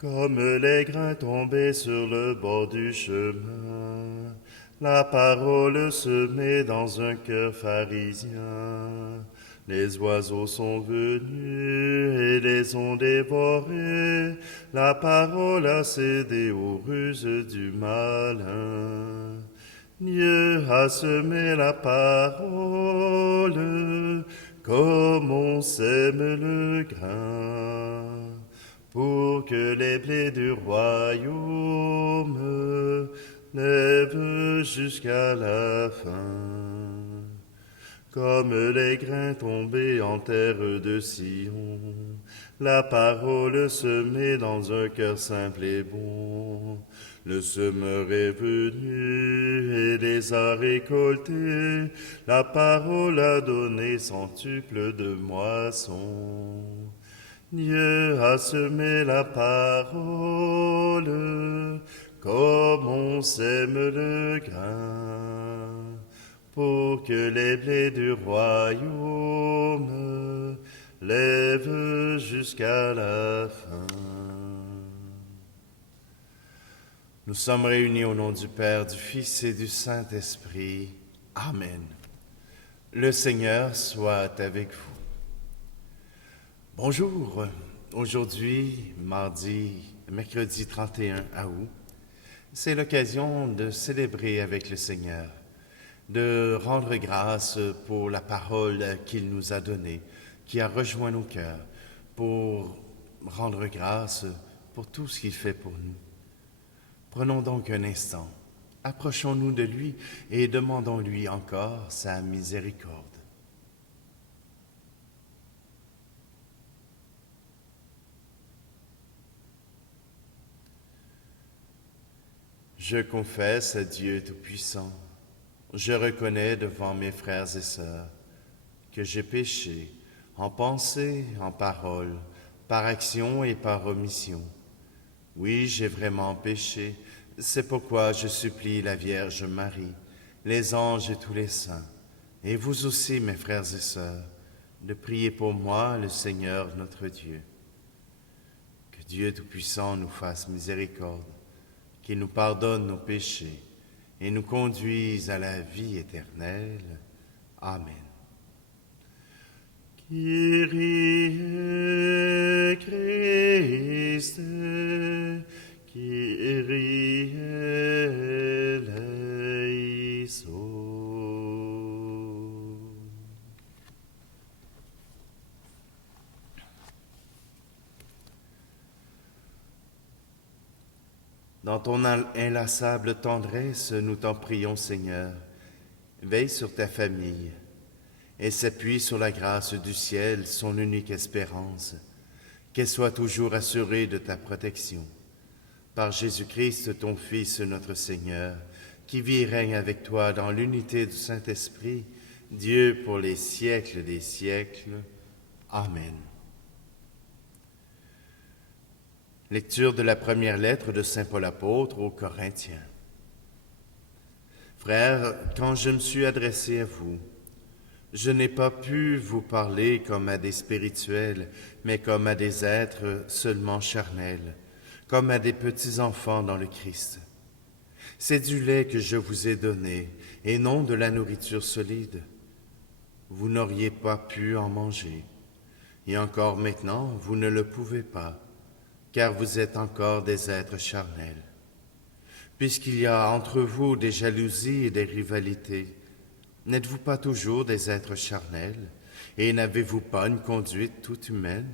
Comme les grains tombés sur le bord du chemin, la parole semée dans un cœur pharisien. Les oiseaux sont venus et les ont dévorés, la parole a cédé aux ruses du malin. Dieu a semé la parole, comme on sème le grain, pour que les blés du royaume lèvent jusqu'à la fin. Comme les grains tombés en terre de Sion, la parole semée dans un cœur simple et bon. Le semeur est venu et les a récoltés, la parole a donné centuple de moisson. Dieu a semé la parole, comme on sème le grain, pour que les blés du royaume lèvent jusqu'à la fin. Nous sommes réunis au nom du Père, du Fils et du Saint-Esprit. Amen. Le Seigneur soit avec vous. Bonjour. Aujourd'hui, mercredi 31 août, c'est l'occasion de célébrer avec le Seigneur, de rendre grâce pour la parole qu'il nous a donnée, qui a rejoint nos cœurs, pour rendre grâce pour tout ce qu'il fait pour nous. Prenons donc un instant, approchons-nous de lui et demandons-lui encore sa miséricorde. Je confesse à Dieu Tout-Puissant, je reconnais devant mes frères et sœurs que j'ai péché en pensée, en parole, par action et par omission. Oui, j'ai vraiment péché, c'est pourquoi je supplie la Vierge Marie, les anges et tous les saints, et vous aussi, mes frères et sœurs, de prier pour moi, le Seigneur notre Dieu. Que Dieu Tout-Puissant nous fasse miséricorde, qu'il nous pardonne nos péchés et nous conduise à la vie éternelle. Amen. Kyrie Christe, Kyrie eleison. Dans ton inlassable tendresse, nous t'en prions, Seigneur, veille sur ta famille et s'appuie sur la grâce du ciel, son unique espérance, qu'elle soit toujours assurée de ta protection. Par Jésus-Christ, ton Fils, notre Seigneur, qui vit et règne avec toi dans l'unité du Saint-Esprit, Dieu pour les siècles des siècles. Amen. Lecture de la première lettre de Saint Paul apôtre aux Corinthiens. Frères, quand je me suis adressé à vous, je n'ai pas pu vous parler comme à des spirituels, mais comme à des êtres seulement charnels, comme à des petits-enfants dans le Christ. C'est du lait que je vous ai donné, et non de la nourriture solide. Vous n'auriez pas pu en manger, et encore maintenant, vous ne le pouvez pas, car vous êtes encore des êtres charnels. Puisqu'il y a entre vous des jalousies et des rivalités, n'êtes-vous pas toujours des êtres charnels, et n'avez-vous pas une conduite toute humaine?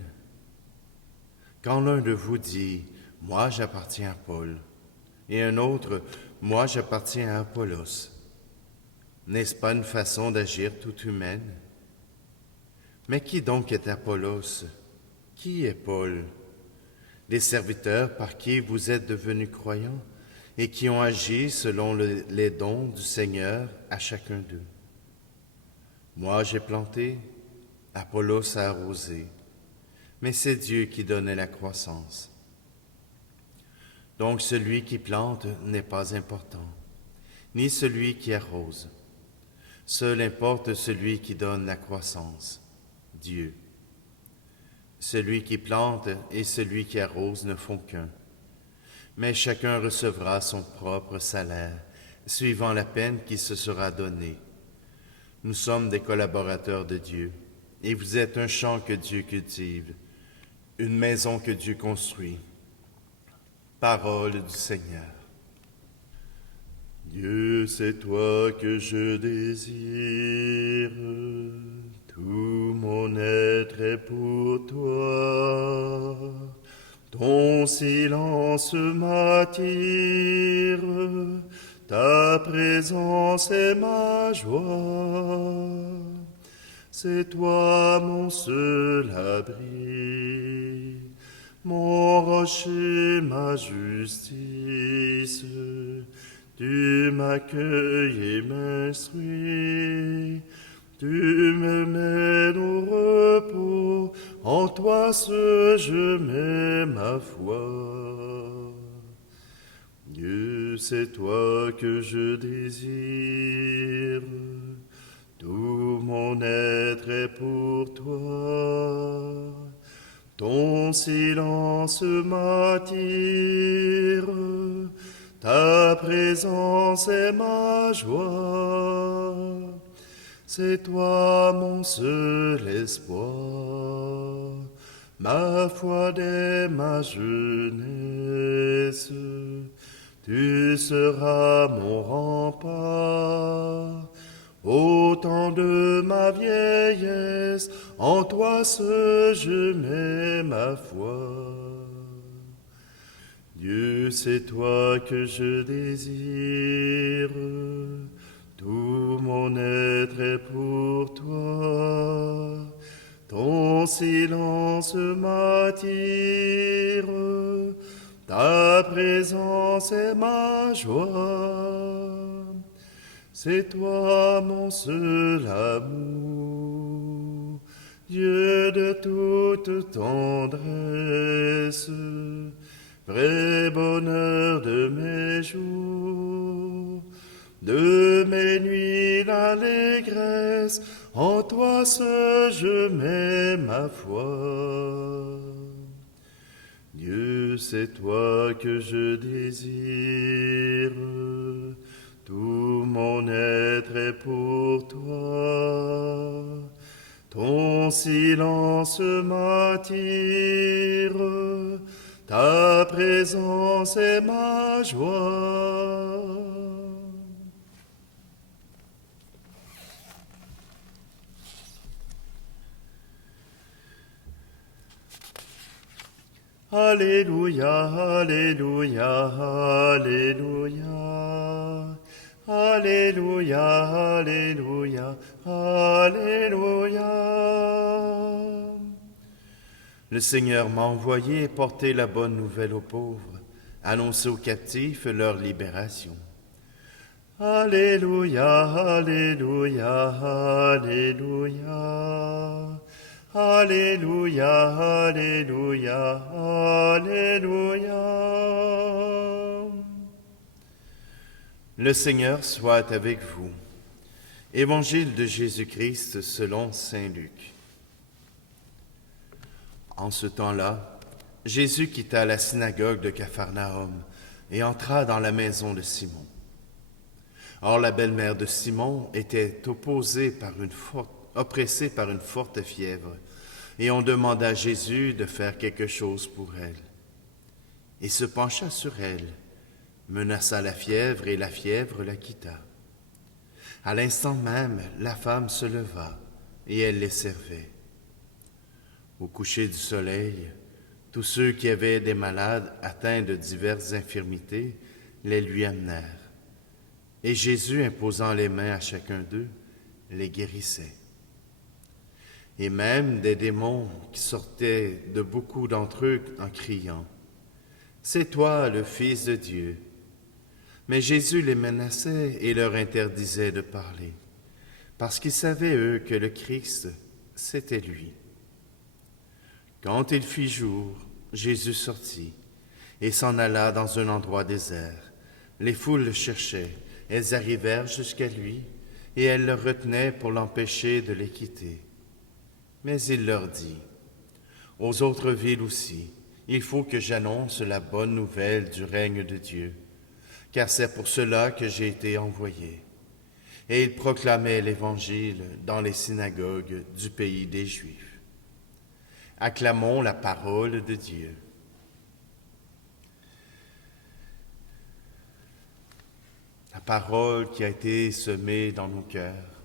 Quand l'un de vous dit « Moi j'appartiens à Paul », et un autre « Moi j'appartiens à Apollos », n'est-ce pas une façon d'agir toute humaine? Mais qui donc est Apollos? Qui est Paul? Des serviteurs par qui vous êtes devenus croyants et qui ont agi selon les dons du Seigneur à chacun d'eux. Moi j'ai planté, Apollos a arrosé, mais c'est Dieu qui donnait la croissance. Donc celui qui plante n'est pas important, ni celui qui arrose. Seul importe celui qui donne la croissance, Dieu. Celui qui plante et celui qui arrose ne font qu'un. Mais chacun recevra son propre salaire, suivant la peine qui se sera donnée. Nous sommes des collaborateurs de Dieu, et vous êtes un champ que Dieu cultive, une maison que Dieu construit. Parole du Seigneur. Dieu, c'est toi que je désire, tout mon être est pour toi. Ton silence m'attire, ta présence est ma joie. C'est toi mon seul abri, mon rocher, ma justice. Tu m'accueilles et m'instruis, tu me mènes au repos, en toi seul je mets ma foi. Dieu, c'est toi que je désire, tout mon être est pour toi. Ton silence m'attire, ta présence est ma joie. C'est toi mon seul espoir, ma foi dès ma jeunesse. Tu seras mon rempart, au temps de ma vieillesse, en toi seul je mets ma foi. Dieu, c'est toi que je désire, tout mon être est pour toi. Ton silence m'attire, ta présence est ma joie. C'est toi mon seul amour, Dieu de toute tendresse, vrai bonheur de mes jours, de mes nuits l'allégresse, en toi seul je mets ma foi. Dieu, c'est toi que je désire, tout mon être est pour toi. Ton silence m'attire, ta présence est ma joie. Alléluia, Alléluia, Alléluia. Alléluia, Alléluia, Alléluia. Le Seigneur m'a envoyé porter la bonne nouvelle aux pauvres, annoncer aux captifs leur libération. Alléluia, Alléluia, Alléluia. Alléluia, Alléluia, Alléluia. Le Seigneur soit avec vous. Évangile de Jésus-Christ selon saint Luc. En ce temps-là, Jésus quitta la synagogue de Capharnaüm et entra dans la maison de Simon. Or la belle-mère de Simon était oppressée par une forte fièvre, et on demanda à Jésus de faire quelque chose pour elle. Il se pencha sur elle, menaça la fièvre, et la fièvre la quitta. À l'instant même, la femme se leva, et elle les servait. Au coucher du soleil, tous ceux qui avaient des malades atteints de diverses infirmités les lui amenèrent. Et Jésus, imposant les mains à chacun d'eux, les guérissait. Et même des démons qui sortaient de beaucoup d'entre eux en criant « C'est toi le Fils de Dieu !» Mais Jésus les menaçait et leur interdisait de parler, parce qu'ils savaient, eux, que le Christ, c'était lui. Quand il fit jour, Jésus sortit et s'en alla dans un endroit désert. Les foules le cherchaient, elles arrivèrent jusqu'à lui, et elles le retenaient pour l'empêcher de les quitter. Mais il leur dit, aux autres villes aussi. Il faut que j'annonce la bonne nouvelle du règne de Dieu, car c'est pour cela que j'ai été envoyé. Et il proclamait l'Évangile dans les synagogues du pays des Juifs. Acclamons la parole de Dieu. La parole qui a été semée dans nos cœurs,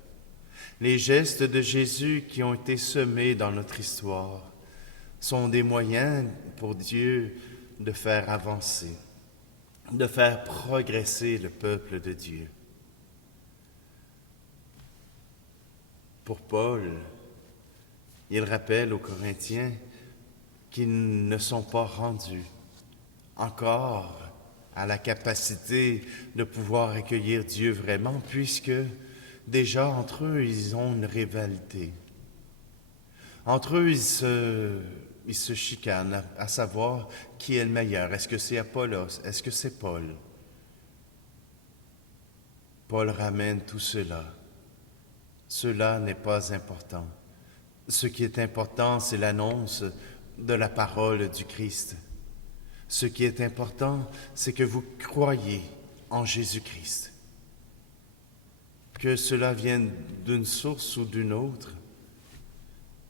les gestes de Jésus qui ont été semés dans notre histoire sont des moyens pour Dieu de faire avancer, de faire progresser le peuple de Dieu. Pour Paul, il rappelle aux Corinthiens qu'ils ne sont pas rendus encore à la capacité de pouvoir accueillir Dieu vraiment, puisque déjà entre eux, ils ont une rivalité. Entre eux, ils se chicanent à savoir qui est le meilleur. Est-ce que c'est Apollos? Est-ce que c'est Paul? Paul ramène tout cela. Cela n'est pas important. Ce qui est important, c'est l'annonce de la parole du Christ. Ce qui est important, c'est que vous croyez en Jésus-Christ. Que cela vienne d'une source ou d'une autre,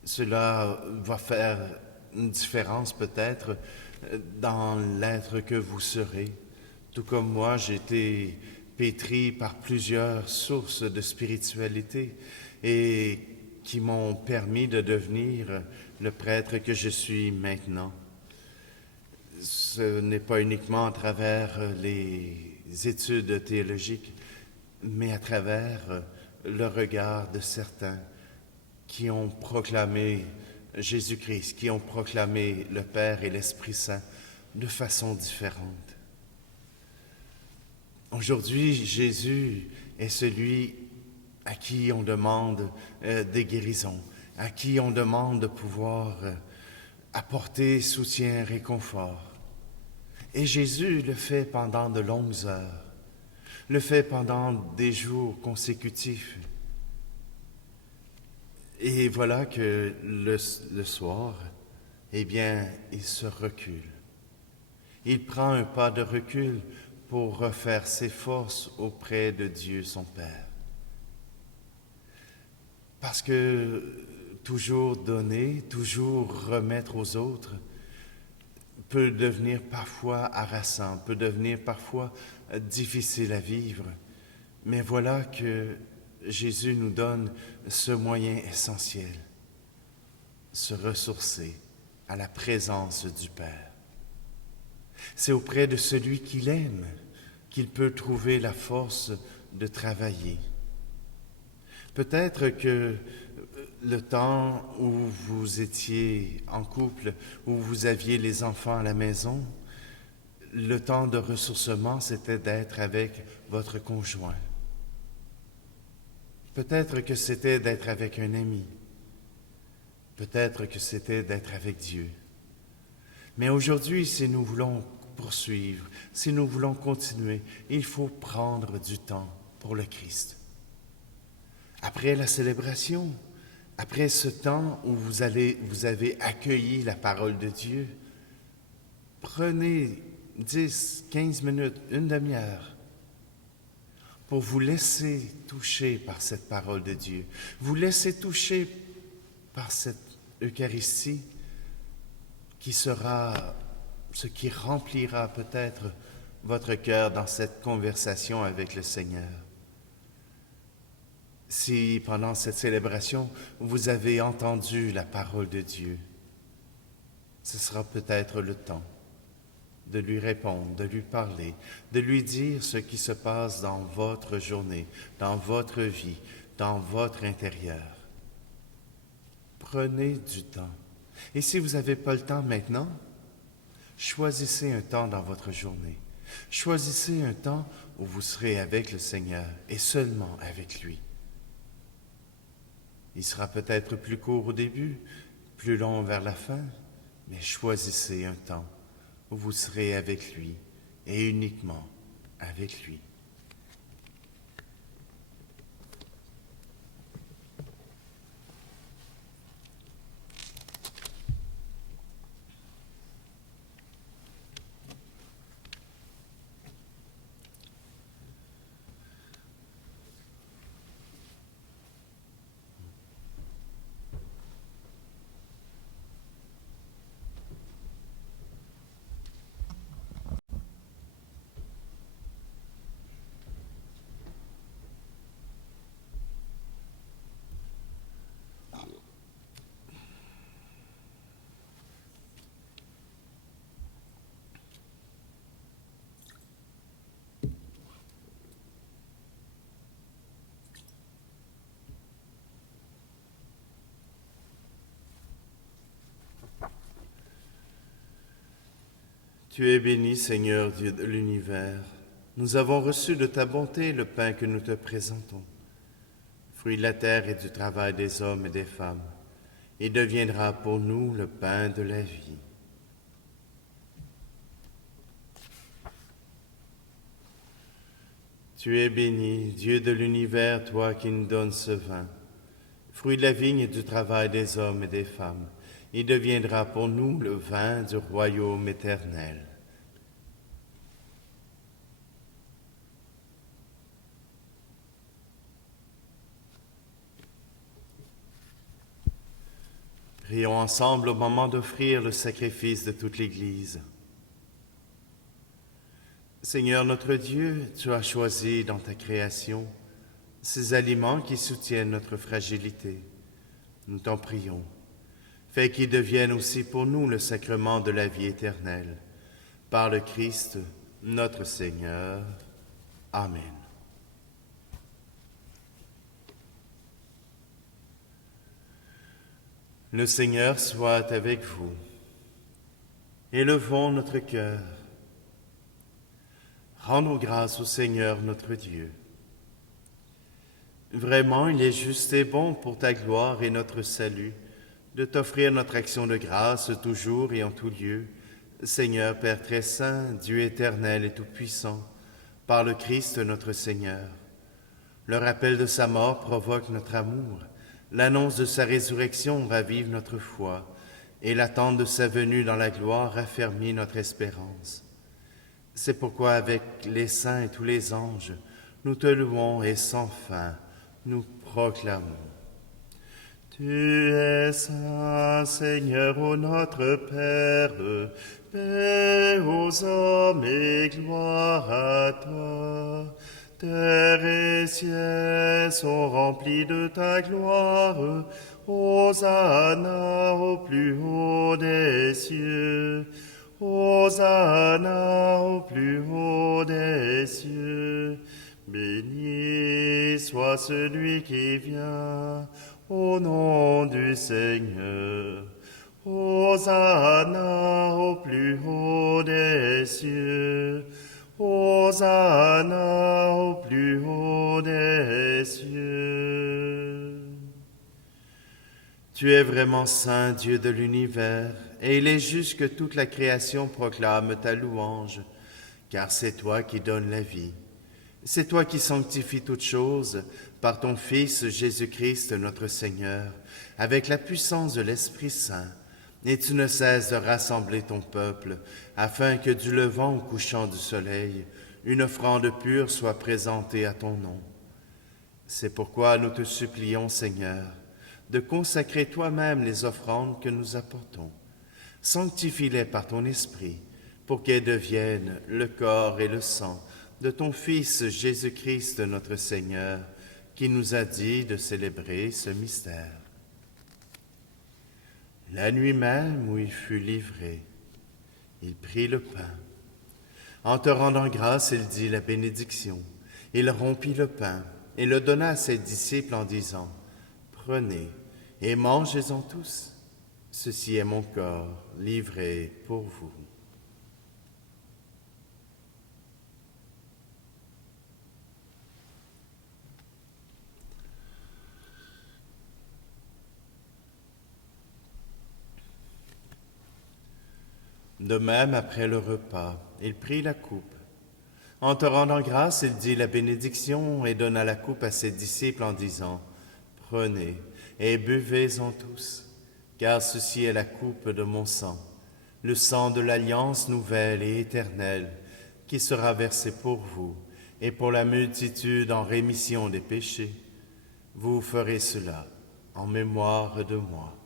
cela va faire une différence peut-être dans l'être que vous serez. Tout comme moi, j'ai été pétri par plusieurs sources de spiritualité et qui m'ont permis de devenir le prêtre que je suis maintenant. Ce n'est pas uniquement à travers les études théologiques, mais à travers le regard de certains qui ont proclamé Jésus-Christ, qui ont proclamé le Père et l'Esprit Saint de façon différente. Aujourd'hui, Jésus est celui à qui on demande des guérisons, à qui on demande de pouvoir apporter soutien, réconfort. Et Jésus le fait pendant de longues heures, le fait pendant des jours consécutifs. Et voilà que le soir, eh bien, il se recule. Il prend un pas de recul pour refaire ses forces auprès de Dieu son Père. Parce que toujours donner, toujours remettre aux autres, peut devenir parfois harassant, peut devenir parfois difficile à vivre. Mais voilà que Jésus nous donne ce moyen essentiel, se ressourcer à la présence du Père. C'est auprès de celui qu'il aime qu'il peut trouver la force de travailler. Peut-être que le temps où vous étiez en couple, où vous aviez les enfants à la maison, le temps de ressourcement, c'était d'être avec votre conjoint. Peut-être que c'était d'être avec un ami. Peut-être que c'était d'être avec Dieu. Mais aujourd'hui, si nous voulons poursuivre, si nous voulons continuer, il faut prendre du temps pour le Christ. Après la célébration, après ce temps où vous avez accueilli la parole de Dieu, prenez 10, 15 minutes, une demi-heure pour vous laisser toucher par cette parole de Dieu, vous laisser toucher par cette Eucharistie qui sera ce qui remplira peut-être votre cœur dans cette conversation avec le Seigneur. Si pendant cette célébration, vous avez entendu la parole de Dieu, ce sera peut-être le temps de lui répondre, de lui parler, de lui dire ce qui se passe dans votre journée, dans votre vie, dans votre intérieur. Prenez du temps. Et si vous n'avez pas le temps maintenant, choisissez un temps dans votre journée. Choisissez un temps où vous serez avec le Seigneur et seulement avec lui. Il sera peut-être plus court au début, plus long vers la fin, mais choisissez un temps où vous serez avec lui et uniquement avec lui. Tu es béni, Seigneur Dieu de l'univers. Nous avons reçu de ta bonté le pain que nous te présentons. Fruit de la terre et du travail des hommes et des femmes, il deviendra pour nous le pain de la vie. Tu es béni, Dieu de l'univers, toi qui nous donnes ce vin. Fruit de la vigne et du travail des hommes et des femmes, il deviendra pour nous le vin du royaume éternel. Prions ensemble au moment d'offrir le sacrifice de toute l'Église. Seigneur notre Dieu, tu as choisi dans ta création ces aliments qui soutiennent notre fragilité. Nous t'en prions. Fais qu'ils deviennent aussi pour nous le sacrement de la vie éternelle. Par le Christ, notre Seigneur. Amen. Le Seigneur soit avec vous. Élevons notre cœur. Rendons grâce au Seigneur notre Dieu. Vraiment, il est juste et bon pour ta gloire et notre salut de t'offrir notre action de grâce toujours et en tout lieu, Seigneur Père très saint, Dieu éternel et tout-puissant, par le Christ notre Seigneur. Le rappel de sa mort provoque notre amour, l'annonce de sa résurrection ravive notre foi, et l'attente de sa venue dans la gloire raffermit notre espérance. C'est pourquoi avec les saints et tous les anges, nous te louons et sans fin, nous proclamons. Tu es saint, Seigneur, ô notre Père, paix aux hommes et gloire à toi. Terre et ciel sont remplis de ta gloire, Hosanna au plus haut des cieux. Hosanna au plus haut des cieux. Béni soit celui qui vient au nom du Seigneur. Hosanna au plus haut des cieux. Hosanna au plus haut des cieux. Tu es vraiment saint, Dieu de l'univers, et il est juste que toute la création proclame ta louange, car c'est toi qui donnes la vie. C'est toi qui sanctifies toutes choses par ton Fils Jésus-Christ notre Seigneur, avec la puissance de l'Esprit Saint, et tu ne cesses de rassembler ton peuple, afin que du levant au couchant du soleil, une offrande pure soit présentée à ton nom. C'est pourquoi nous te supplions, Seigneur, de consacrer toi-même les offrandes que nous apportons. Sanctifie-les par ton Esprit, pour qu'elles deviennent le corps et le sang de ton Fils Jésus-Christ notre Seigneur, qui nous a dit de célébrer ce mystère. La nuit même où il fut livré, il prit le pain. En te rendant grâce, il dit la bénédiction. Il rompit le pain et le donna à ses disciples en disant, « Prenez et mangez-en tous. Ceci est mon corps livré pour vous. » De même, après le repas, il prit la coupe. En te rendant grâce, il dit la bénédiction et donna la coupe à ses disciples en disant, « Prenez et buvez-en tous, car ceci est la coupe de mon sang, le sang de l'alliance nouvelle et éternelle, qui sera versé pour vous et pour la multitude en rémission des péchés. Vous ferez cela en mémoire de moi. »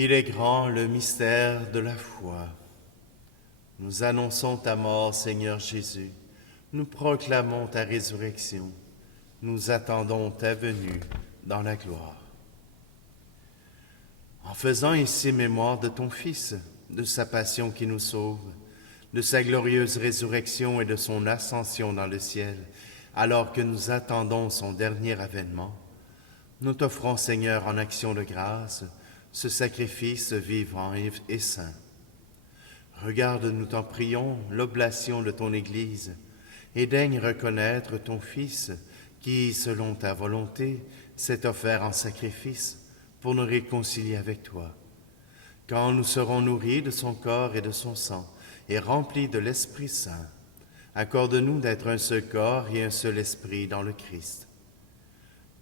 Il est grand le mystère de la foi. Nous annonçons ta mort, Seigneur Jésus. Nous proclamons ta résurrection. Nous attendons ta venue dans la gloire. En faisant ici mémoire de ton Fils, de sa passion qui nous sauve, de sa glorieuse résurrection et de son ascension dans le ciel, alors que nous attendons son dernier avènement, nous t'offrons, Seigneur, en action de grâce, ce sacrifice vivant et saint. Regarde, nous t'en prions, l'oblation de ton Église, et daigne reconnaître ton Fils, qui, selon ta volonté, s'est offert en sacrifice pour nous réconcilier avec toi. Quand nous serons nourris de son corps et de son sang, et remplis de l'Esprit Saint, accorde-nous d'être un seul corps et un seul esprit dans le Christ.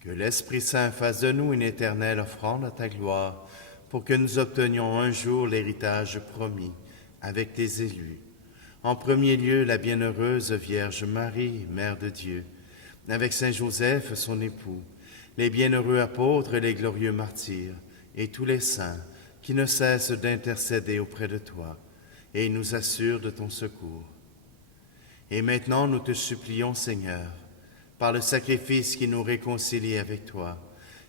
Que l'Esprit Saint fasse de nous une éternelle offrande à ta gloire, pour que nous obtenions un jour l'héritage promis avec tes élus. En premier lieu, la bienheureuse Vierge Marie, Mère de Dieu, avec Saint Joseph, son époux, les bienheureux apôtres et les glorieux martyrs, et tous les saints qui ne cessent d'intercéder auprès de toi, et nous assurent de ton secours. Et maintenant, nous te supplions, Seigneur, par le sacrifice qui nous réconcilie avec toi,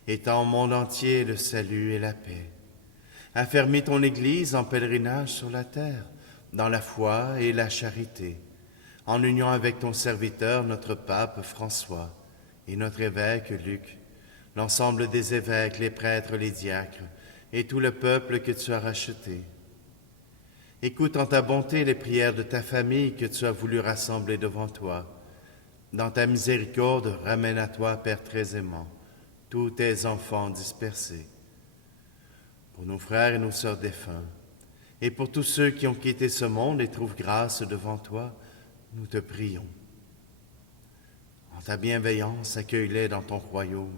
étends au monde entier le salut et la paix. Affermis ton Église en pèlerinage sur la terre, dans la foi et la charité, en union avec ton serviteur, notre pape François, et notre évêque Luc, l'ensemble des évêques, les prêtres, les diacres, et tout le peuple que tu as racheté. Écoute en ta bonté les prières de ta famille que tu as voulu rassembler devant toi. Dans ta miséricorde, ramène à toi, Père très aimant, tous tes enfants dispersés. Pour nos frères et nos sœurs défunts, et pour tous ceux qui ont quitté ce monde et trouvent grâce devant toi, nous te prions. En ta bienveillance, accueille-les dans ton royaume,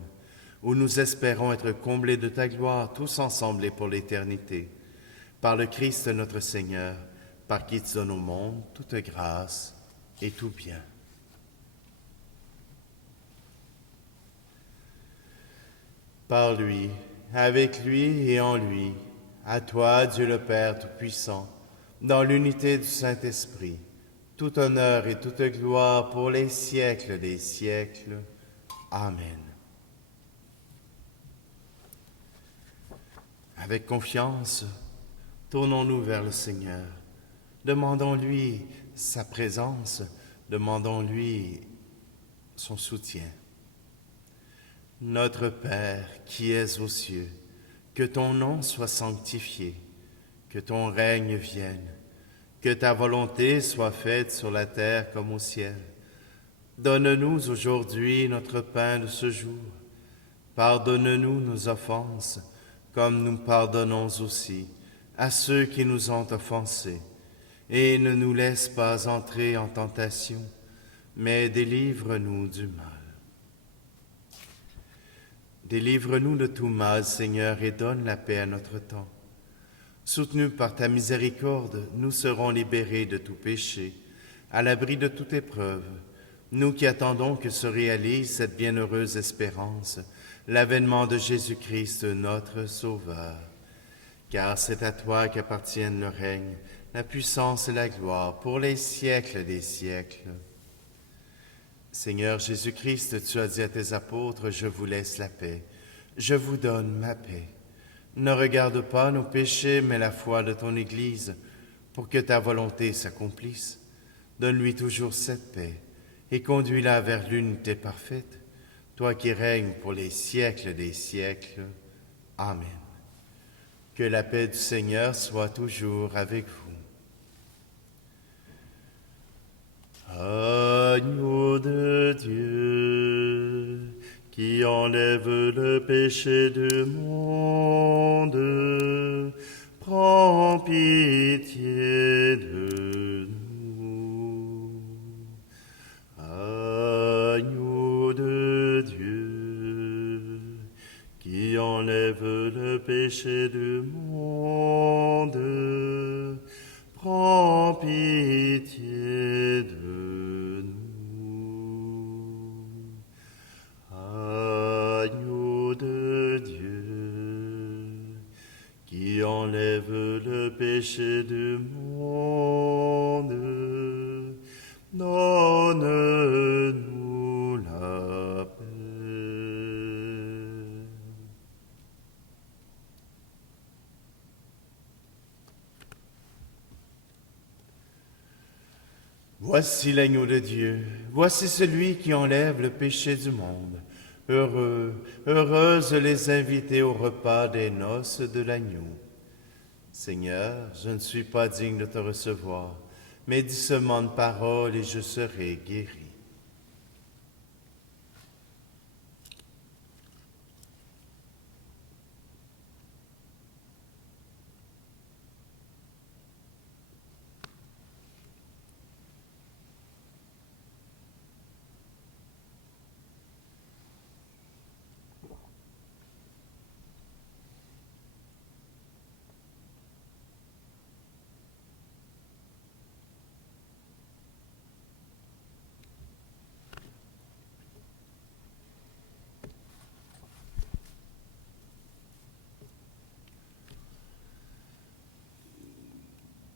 où nous espérons être comblés de ta gloire, tous ensemble et pour l'éternité. Par le Christ notre Seigneur, par qui tu donnes au monde toute grâce et tout bien. Par lui, avec lui et en lui, à toi, Dieu le Père Tout-Puissant, dans l'unité du Saint-Esprit, tout honneur et toute gloire pour les siècles des siècles. Amen. Avec confiance, tournons-nous vers le Seigneur. Demandons-lui sa présence, demandons-lui son soutien. Notre Père qui es aux cieux, que ton nom soit sanctifié, que ton règne vienne, que ta volonté soit faite sur la terre comme au ciel. Donne-nous aujourd'hui notre pain de ce jour. Pardonne-nous nos offenses, comme nous pardonnons aussi à ceux qui nous ont offensés. Et ne nous laisse pas entrer en tentation, mais délivre-nous du mal. Délivre-nous de tout mal, Seigneur, et donne la paix à notre temps. Soutenus par ta miséricorde, nous serons libérés de tout péché, à l'abri de toute épreuve, nous qui attendons que se réalise cette bienheureuse espérance, l'avènement de Jésus-Christ, notre Sauveur. Car c'est à toi qu'appartiennent le règne, la puissance et la gloire pour les siècles des siècles. Seigneur Jésus-Christ, tu as dit à tes apôtres, je vous laisse la paix, je vous donne ma paix. Ne regarde pas nos péchés, mais la foi de ton Église, pour que ta volonté s'accomplisse. Donne-lui toujours cette paix, et conduis-la vers l'unité parfaite, toi qui règnes pour les siècles des siècles. Amen. Que la paix du Seigneur soit toujours avec vous. Agneau de Dieu, qui enlève le péché du monde, prends pitié de nous. Agneau de Dieu, qui enlève le péché du monde, prends pitié de nous. Agneau de Dieu, qui enlève le péché du monde, donne-nous la paix. Voici l'agneau de Dieu, voici celui qui enlève le péché du monde. Heureux, heureuses les invités au repas des noces de l'agneau. Seigneur, je ne suis pas digne de te recevoir, mais dis seulement une parole et je serai guéri.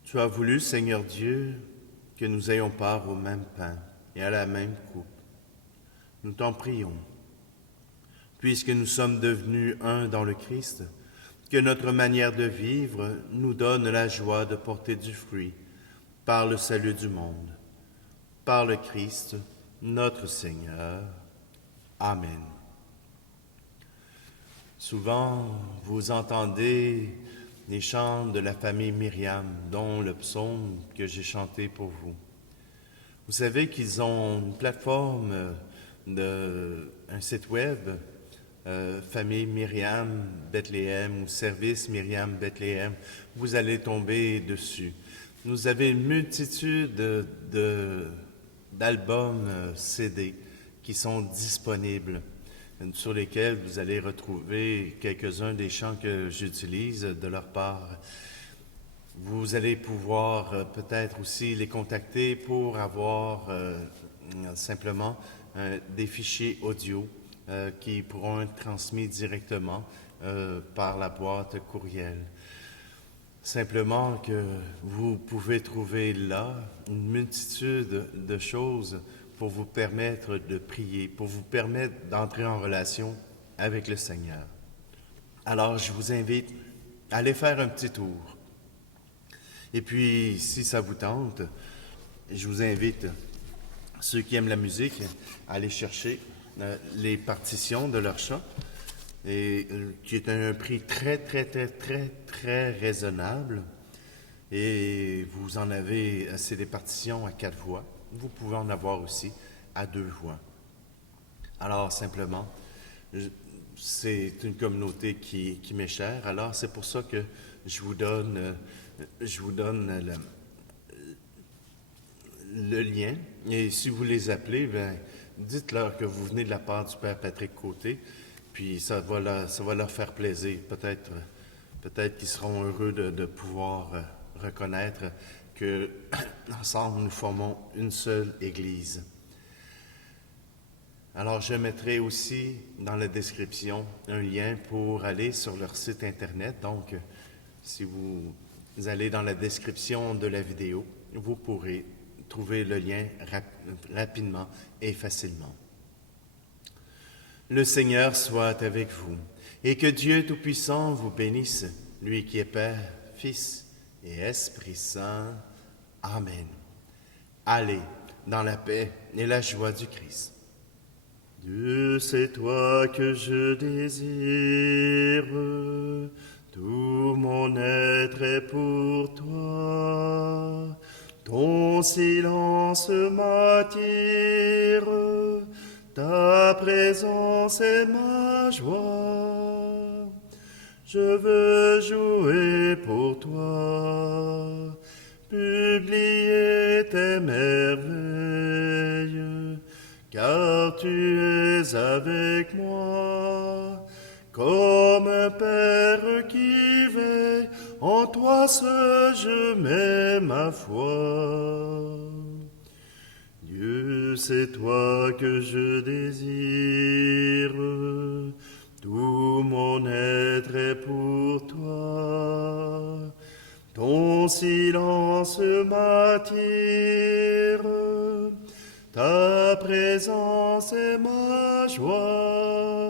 Tu as voulu, Seigneur Dieu, que nous ayons part au même pain et à la même coupe. Nous t'en prions. Puisque nous sommes devenus un dans le Christ, que notre manière de vivre nous donne la joie de porter du fruit par le salut du monde. Par le Christ, notre Seigneur. Amen. Souvent, vous entendez les chants de la famille Myriam, dont le psaume que j'ai chanté pour vous. Vous savez qu'ils ont une plateforme, un site web, Famille Myriam Bethléem ou Service Myriam Bethléem. Vous allez tomber dessus. Nous avons une multitude d'albums CD qui sont disponibles, sur lesquels vous allez retrouver quelques-uns des chants que j'utilise de leur part. Vous allez pouvoir peut-être aussi les contacter pour avoir simplement des fichiers audio qui pourront être transmis directement par la boîte courriel. Simplement que vous pouvez trouver là une multitude de choses pour vous permettre de prier, pour vous permettre d'entrer en relation avec le Seigneur. Alors, je vous invite à aller faire un petit tour. Et puis, si ça vous tente, je vous invite, ceux qui aiment la musique, à aller chercher les partitions de leur chant, et qui est à un prix très, très, très, très, très raisonnable. Et vous en avez, c'est des partitions à 4 voix. Vous pouvez en avoir aussi à 2 voix. Alors, simplement, c'est une communauté qui m'est chère. Alors, c'est pour ça que je vous donne le lien. Et si vous les appelez, ben, dites-leur que vous venez de la part du Père Patrick Côté, puis ça va leur faire plaisir. Peut-être qu'ils seront heureux de pouvoir reconnaître que ensemble nous formons une seule Église. Alors je mettrai aussi dans la description un lien pour aller sur leur site internet. Donc, si vous allez dans la description de la vidéo, vous pourrez trouver le lien rapidement et facilement. Le Seigneur soit avec vous, et que Dieu Tout-Puissant vous bénisse, lui qui est Père, Fils et Esprit Saint. Amen. Allez dans la paix et la joie du Christ. Dieu, c'est toi que je désire, tout mon être est pour toi. Ton silence m'attire, ta présence est ma joie. Je veux jouer pour toi, publier tes merveilles, car tu es avec moi, comme un père qui veille, en toi seul je mets ma foi. Dieu, c'est toi que je désire, tout mon être est pour toi. Ton silence m'attire, ta présence est ma joie.